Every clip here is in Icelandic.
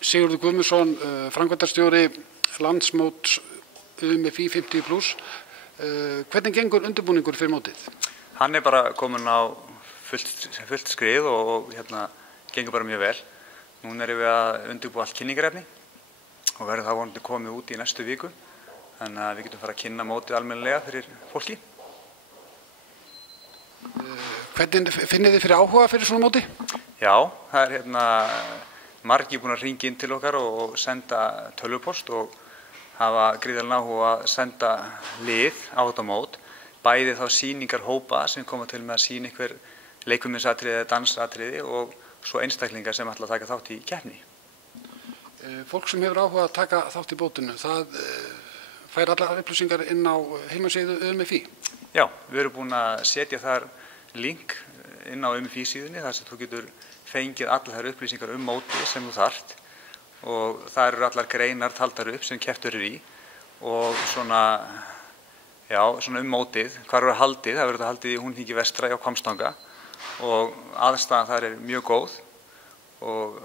Sigurður Guðmundsson, framkvæmdastjóri landsmóts UMFI 50+. Hvernig gengur undirbúningur fyrir mótið? Hann bara kominn á fullt skrið og gengur bara mjög vel. Núna erum við að undirbúa allt kynningarefni og verður það vonandi komið út í næstu viku. Þannig að við getum fara að kynna mótið almennilega fyrir fólki. Hvernig finnið þið fyrir áhuga fyrir svona móti? Já, það margir búin að hringja inn til okkar og senda tölvupóst og hafa gríðarlegan áhuga að senda lið á þetta mót. Bæði þá sýningarhópa sem koma til með að sýna einhver leikfimisatriði eða dansatriði og svo einstaklingar sem ætla að taka þátt í keppni. Fólk sem hefur áhuga að taka þátt í mótinu, það fær allar upplýsingar inn á heimasíðu UMFI? Já, við erum búin að setja þar link inn á UMFI síðunni þar sem þú getur fengið allar þær upplýsingar mótið sem þú þarft og það eru allar greinar taldar upp sem kepptur í og svona mótið, hvar verður haldið, það verður haldið í Húnþingi vestra á Hvammstanga og aðstaðan þar er mjög góð og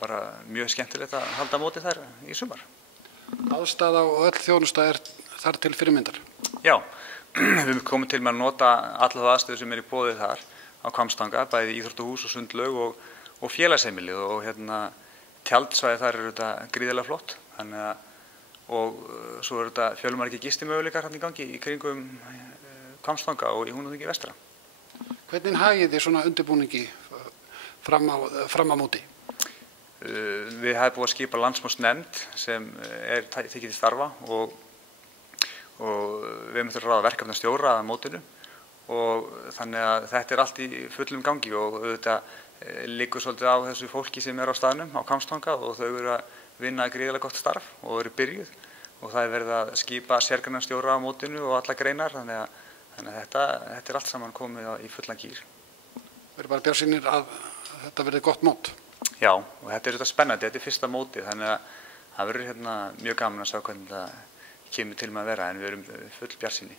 bara mjög skemmtilegt að halda mótið þar í sumar. Aðstaða og öll þjónusta er þar til fyrirmyndar? Já, við erum komið til með að nota allar það aðstöðu sem er í boði þar á Hvammstanga, bæði íþróttahús og sundlaug og félagsheimili og tjaldsvæði þar eru þetta gríðarlega flott. Og svo eru þetta fjölmargir gistimöguleikar í gangi í kringum Hvammstanga og í Húnþingi vestra. Hvernig hagið þið svona undirbúningi fram á móti? Við hefum búið að skipa landsmótsnefnd sem tekið til starfa og við möttum ráða verkefnastjóra að mótinu og þannig að þetta allt í fullum gangi og auðvitað liggur svolítið á þessu fólki sem á staðnum á Hvammstanga og þau eru að vinna gríðarlega gott starf og eru byrjuð og það verið að skipa sérgreinastjóra á mótinu og alla greinar þannig að þetta allt saman komið í fullan gír. Við erum bara bjartsýnir að þetta verði gott mót? Já, og þetta er spennandi, þetta er fyrsta mótið þannig að það verður mjög gaman að sjá hvernig það kemur til með að vera en við erum full bjartsýni.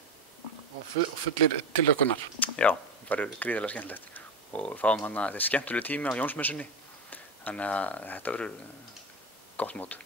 Og fullir tillökunnar? Já, bara gríðarlega skemmtilegt og fáum þetta er skemmtilegur tími á Jónsmessunni þannig að þetta verður gott mót.